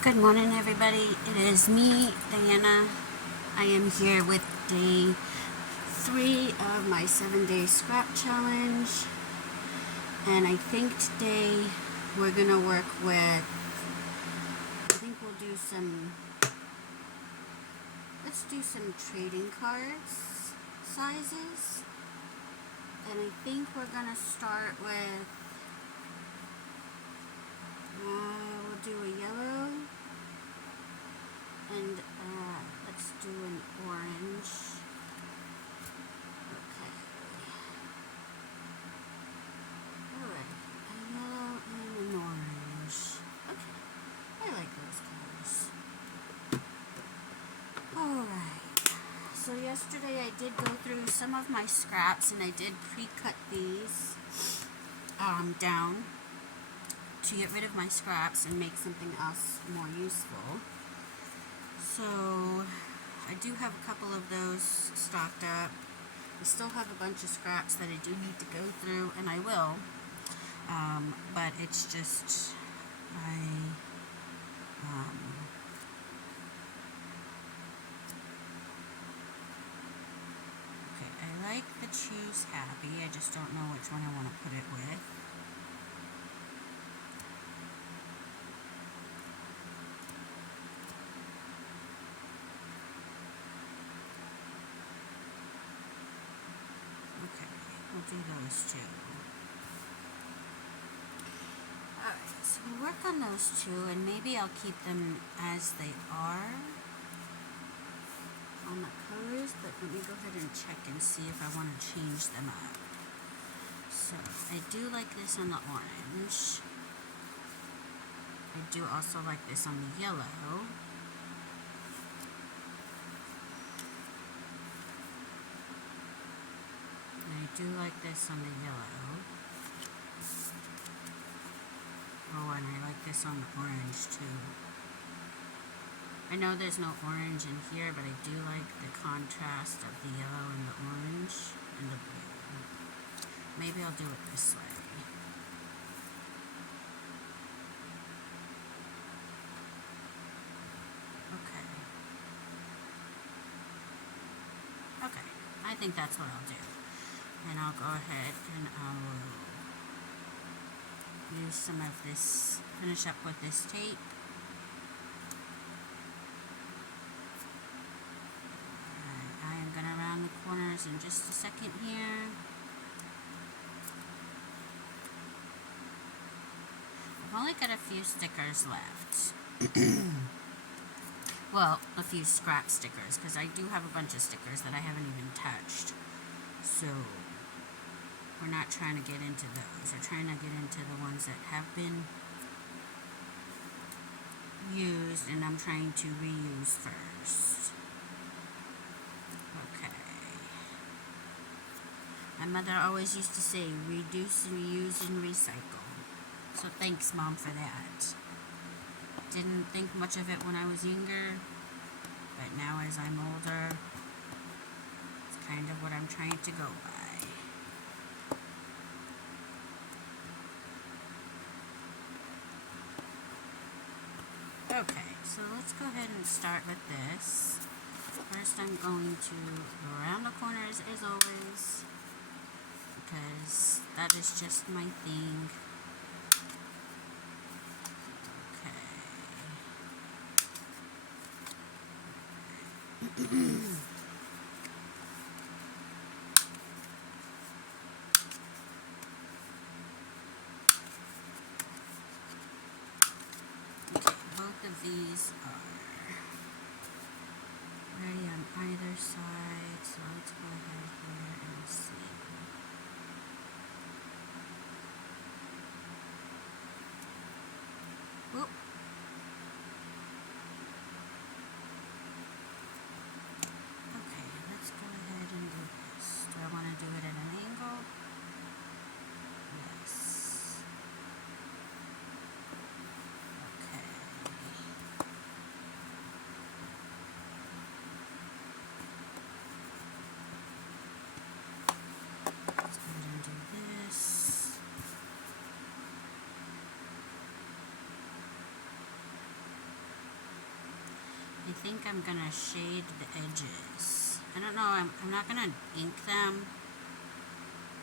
Good morning, everybody. It is me, Diana. I am here with day 3 of my 7-day scrap challenge. And I think today we're going to work with, let's do some trading cards sizes. And I think we're going to start with, we'll do a yellow. And let's do an orange. Okay. Alright, a yellow and an orange. Okay, I like those colors. Alright, so yesterday I did go through some of my scraps and I did pre-cut these down to get rid of my scraps and make something else more useful. So I do have a couple of those stocked up. I still have a bunch of scraps that I do need to go through, and I will. But it's just, okay, I like the Choose Happy. I just don't know which one I want to put it with. Okay, we'll do those two. Alright, so we'll work on those two, and maybe I'll keep them as they are on the colors, but let me go ahead and check and see if I want to change them up. So, I do like this on the orange. I do also like this on the yellow. And I do like this on the yellow. Oh, and I like this on the orange too. I know there's no orange in here, but I do like the contrast of the yellow and the orange and the blue. Maybe I'll do it this way. Okay. Okay, I think that's what I'll do. And I'll go ahead and I'll use some of this, finish up with this tape. Corners in just a second here. I've only got a few stickers left. Well, a few scrap stickers, because I do have a bunch of stickers that I haven't even touched. So, we're not trying to get into those. We're trying to get into the ones that have been used, and I'm trying to reuse first. My mother always used to say, reduce, reuse, and recycle. So thanks, Mom, for that. Didn't think much of it when I was younger, but now as I'm older, it's kind of what I'm trying to go by. Okay, so let's go ahead and start with this. First, I'm going to go around the corners as always, because that is just my thing. Okay. Okay, both of these are ready on either side, so let's go ahead here and see. Oop. Okay, let's go ahead and do this. Do I want to do it at an angle? Yes. Okay. Let's go ahead and do this. I think I'm gonna shade the edges. I don't know, I'm not gonna ink them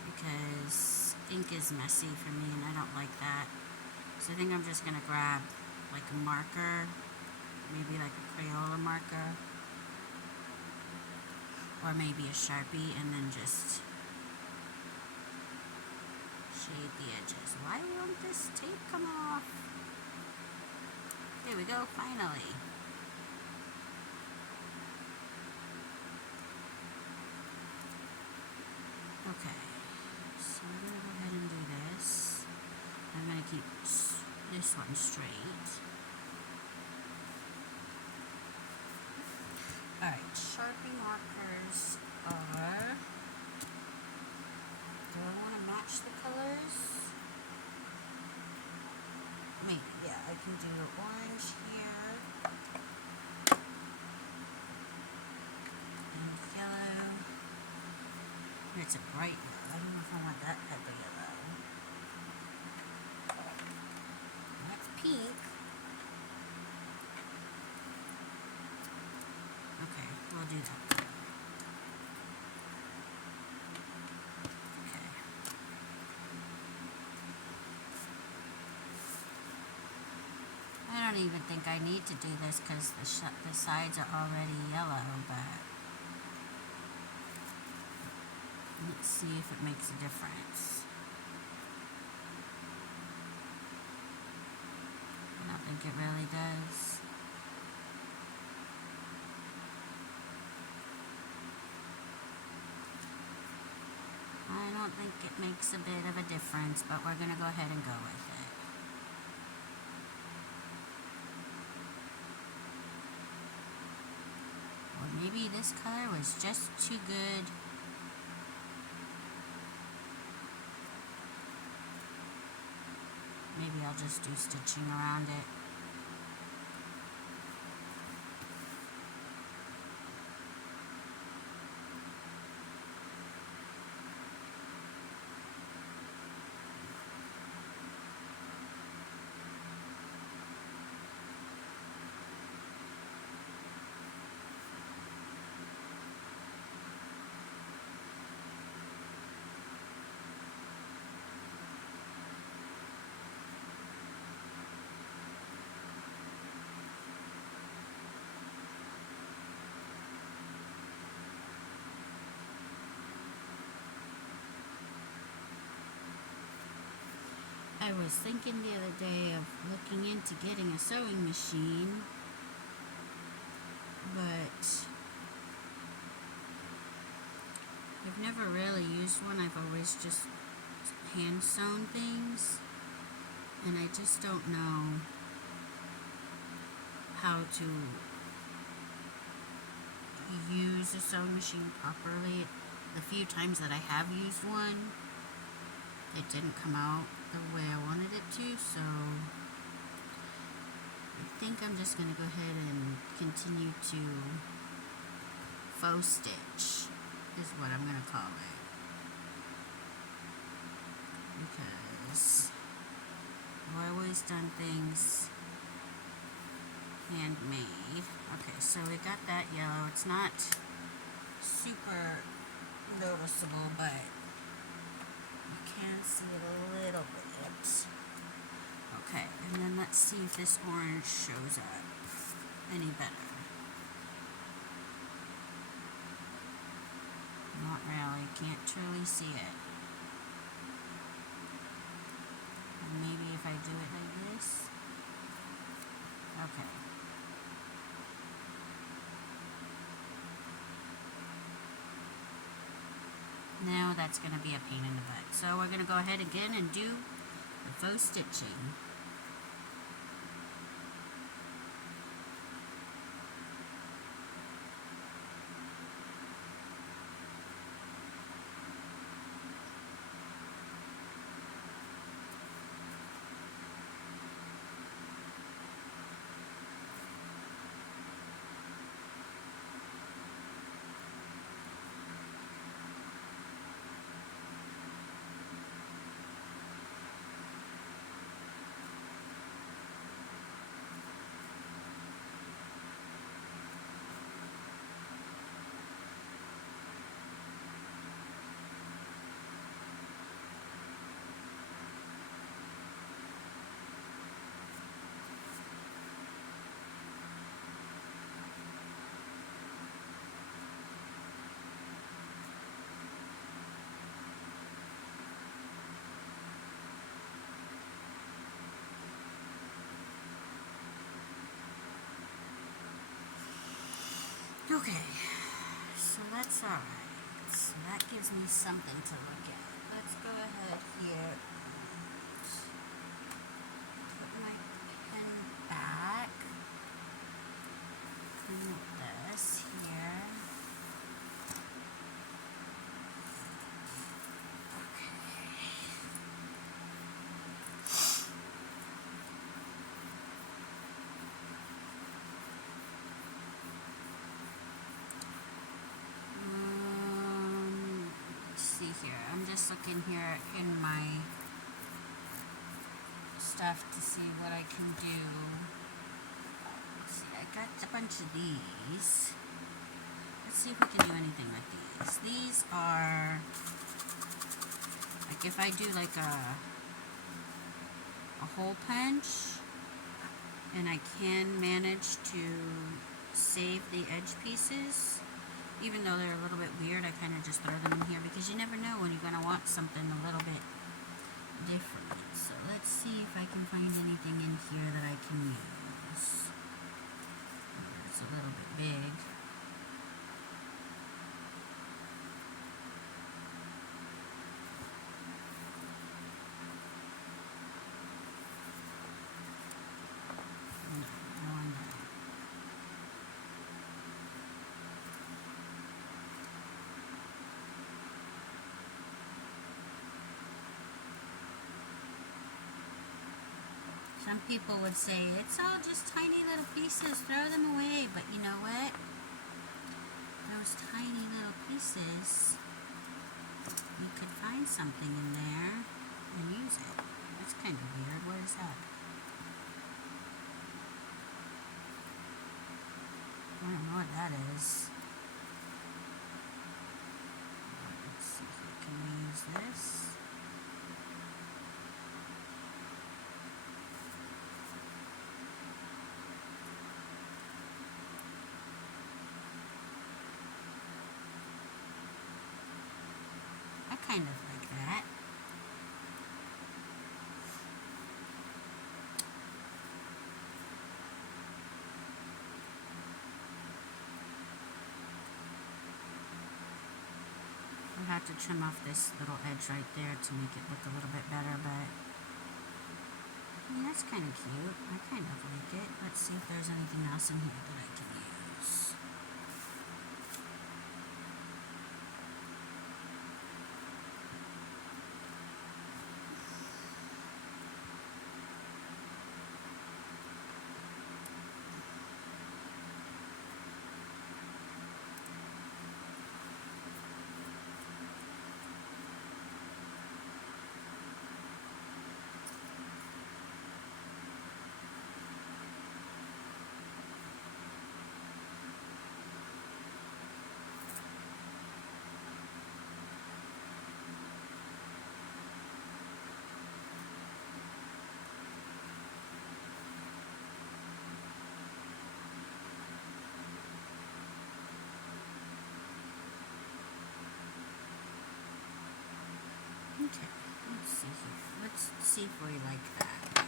because ink is messy for me and I don't like that. So I think I'm just gonna grab like a marker, maybe like a Crayola marker, or maybe a Sharpie, and then just shade the edges. Why won't this tape come off? There we go, finally. Okay, so I'm gonna go ahead and do this. I'm gonna keep this one straight. Alright, Sharpie markers are... Do I want to match the colors? Maybe, yeah, I can do orange here. And yellow. It's a bright yellow. I don't know if I want that type of yellow. That's pink. Okay, we'll do that color. Okay. I don't even think I need to do this because the sides are already yellow, but let's see if it makes a difference. I don't think it really does. I don't think it makes a bit of a difference, but we're going to go ahead and go with it. Or maybe this color was just too good. Maybe I'll just do stitching around it. I was thinking the other day of looking into getting a sewing machine, but I've never really used one. I've always just hand sewn things, and I just don't know how to use a sewing machine properly. The few times that I have used one, it didn't come out the way I wanted it to, so I think I'm just going to go ahead and continue to faux stitch, is what I'm going to call it, because I've always done things handmade. Okay, so we got that yellow. It's not super noticeable, but you can see it a little bit. Okay, and then let's see if this orange shows up any better. Not really, can't truly see it. And maybe if I do it like this. Okay. Now that's going to be a pain in the butt. So we're going to go ahead again and do the faux stitching. Okay, so that's alright. So that gives me something to look at. Let's go ahead here. Put my pen back. Clean up this here. Let's see here. I'm just looking here in my stuff to see what I can do. Let's see, I got a bunch of these. Let's see if we can do anything with these. These are, like if I do like a hole punch, and I can manage to save the edge pieces, even though they're a little bit weird, I kind of just throw them in here because you never know when you're going to want something a little bit different. So let's see if I can find anything in here that I can use. It's a little bit big. Some people would say, it's all just tiny little pieces, throw them away. But you know what? Those tiny little pieces, you could find something in there and use it. That's kind of weird. What is that? I don't know what that is. Let's see if we can use this. Kind of like that. I'll have to trim off this little edge right there to make it look a little bit better, but I mean, that's kind of cute. I kind of like it. Let's see if there's anything else in here that I can use. Okay, let's see here. Let's see if we like that.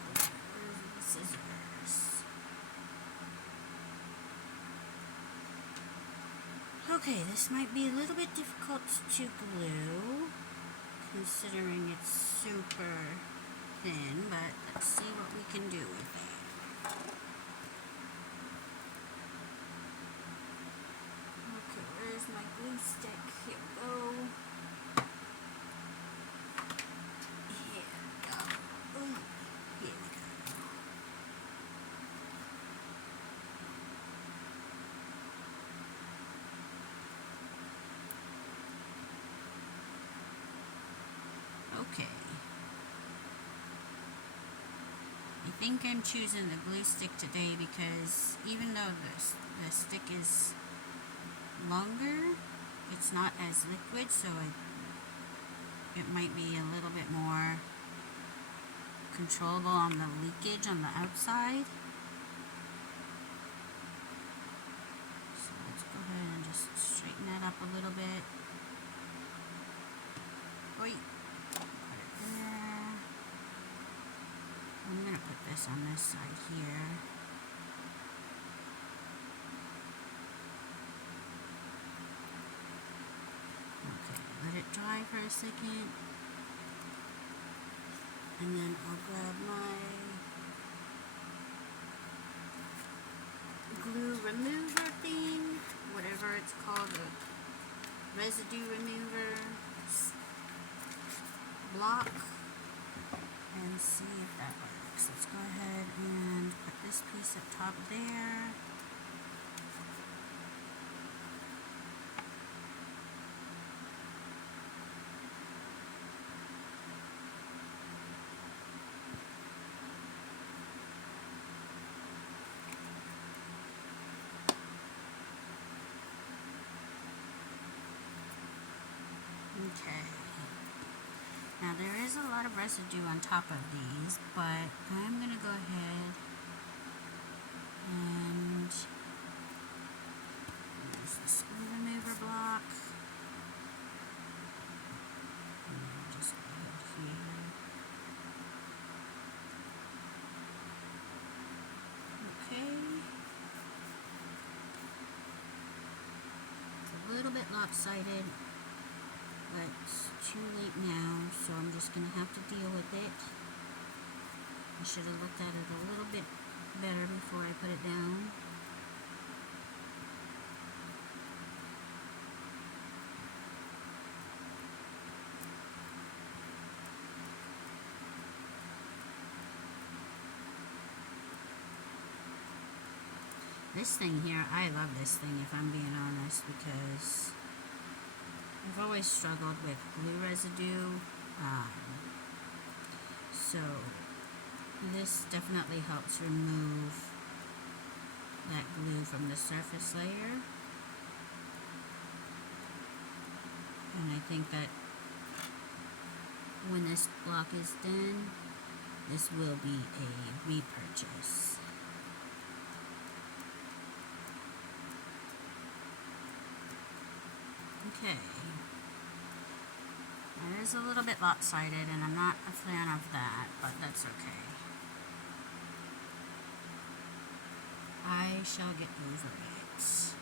Where's the scissors? Okay, this might be a little bit difficult to glue, considering it's super thin, but let's see what we can do with it. Okay, where's my glue stick? Here we go. Okay. I think I'm choosing the glue stick today because even though the stick is longer, it's not as liquid, so it might be a little bit more controllable on the leakage on the outside. So let's go ahead and just straighten that up a little bit. Oi. Put it there. I'm gonna put this on this side here. dry for a second. And then I'll grab my glue remover thing, whatever it's called, a residue remover block, and see if that works. Let's go ahead and put this piece up top there. Okay. Now there is a lot of residue on top of these, but I'm going to go ahead and use this glue remover block. And then just go ahead here. Okay. It's a little bit lopsided, but it's too late now, so I'm just going to have to deal with it. I should have looked at it a little bit better before I put it down. This thing here, I love this thing if I'm being honest, because I've always struggled with glue residue, so this definitely helps remove that glue from the surface layer. And I think that when this block is done, this will be a repurchase. Okay. It is a little bit lopsided, and I'm not a fan of that, but that's okay. I shall get over it.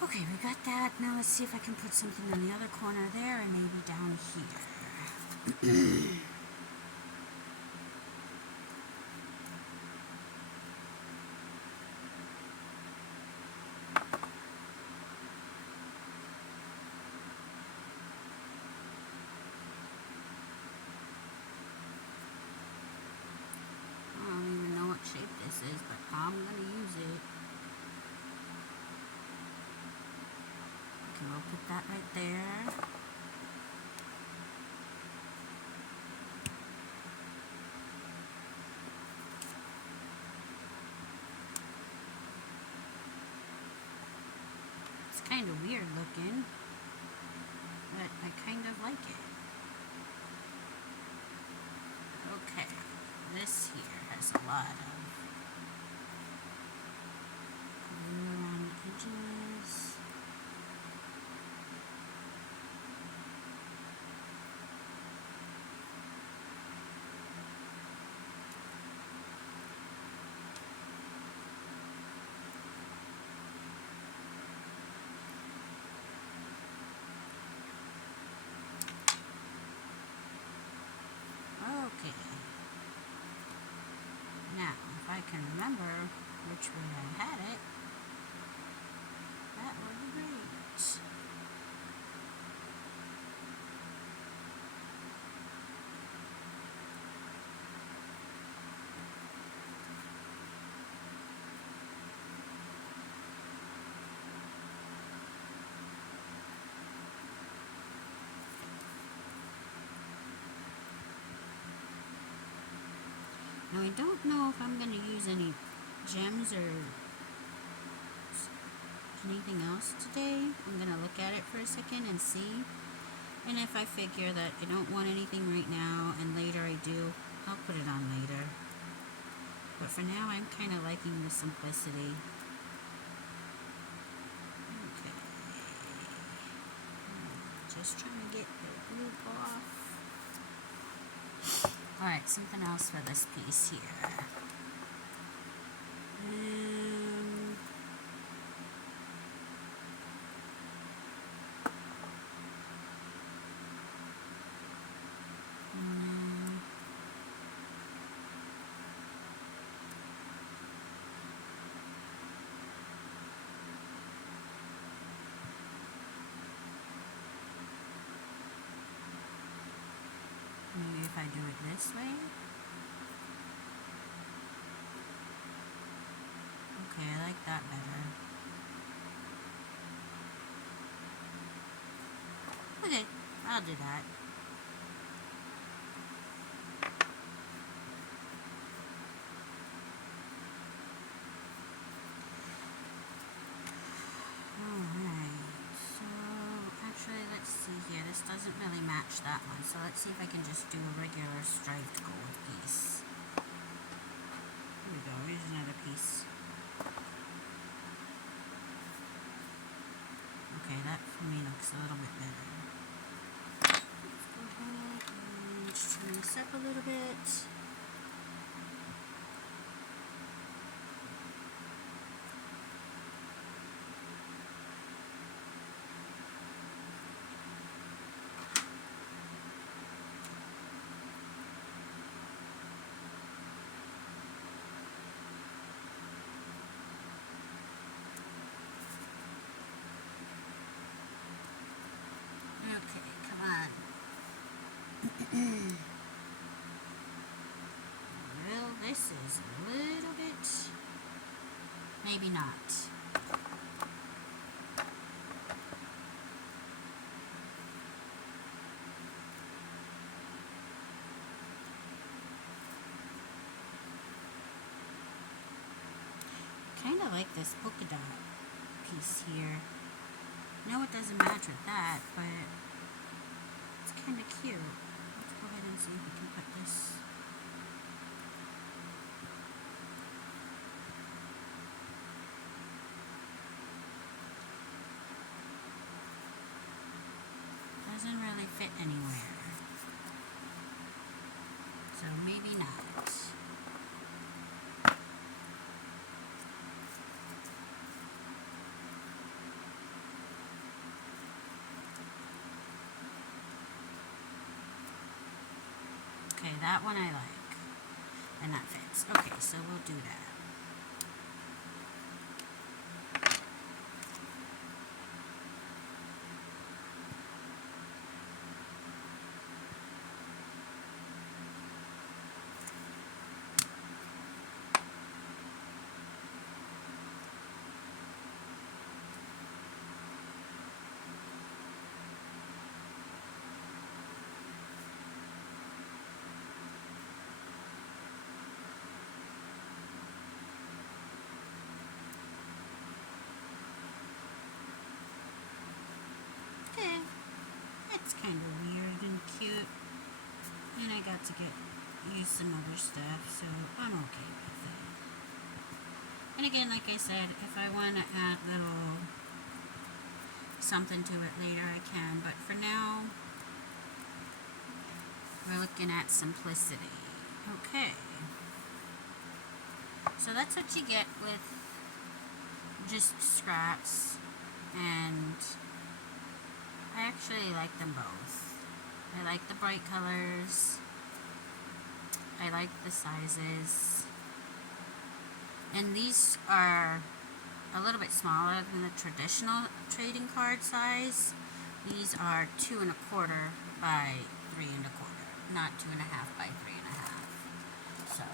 Okay, we got that. Now let's see if I can put something on the other corner there and maybe down here. I don't even know what shape this is, but I'm going to use it. Okay, we'll put that right there. It's kind of weird looking, but I kind of like it. Okay, this here has a lot of glue around the edges. Okay. Now, if I can remember which way I had it, that would be great. Now I don't know if I'm going to use any gems or anything else today. I'm going to look at it for a second and see. And if I figure that I don't want anything right now and later I do, I'll put it on later. But for now, I'm kind of liking the simplicity. Okay. Just trying to get the glue off. Alright, something else for this piece here. Maybe if I do it this way. Okay, I like that better. Okay, I'll do that. This doesn't really match that one, so let's see if I can just do a regular striped gold piece. Here we go, here's another piece. Okay, that for me looks a little bit better. Let's go ahead and trim this up a little bit. Well, this is a little bit, maybe not. Kind of like this polka dot piece here. No, it doesn't match with that, but it's kind of cute. Let's go ahead and see if we can put this. Doesn't really fit anywhere. So maybe not. Okay, that one I like, and that fits. Okay, so we'll do that. It's kind of weird and cute, and I got to use some other stuff, so I'm okay with it. And again, like I said, if I want to add little something to it later, I can, but for now, we're looking at simplicity. Okay. So that's what you get with just scraps, and I actually like them both. I like the bright colors. I like the sizes. And these are a little bit smaller than the traditional trading card size. These are 2 1/4 by 3 1/4, not 2 1/2 by 3 1/2. So,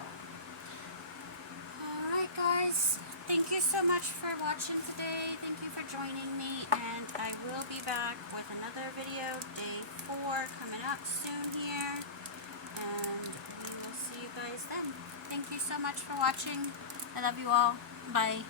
alright guys, thank you so much for watching today. Thank you for joining me, and I will be back with another video, day 4, coming up soon here, and we will see you guys then. Thank you so much for watching. I love you all. Bye.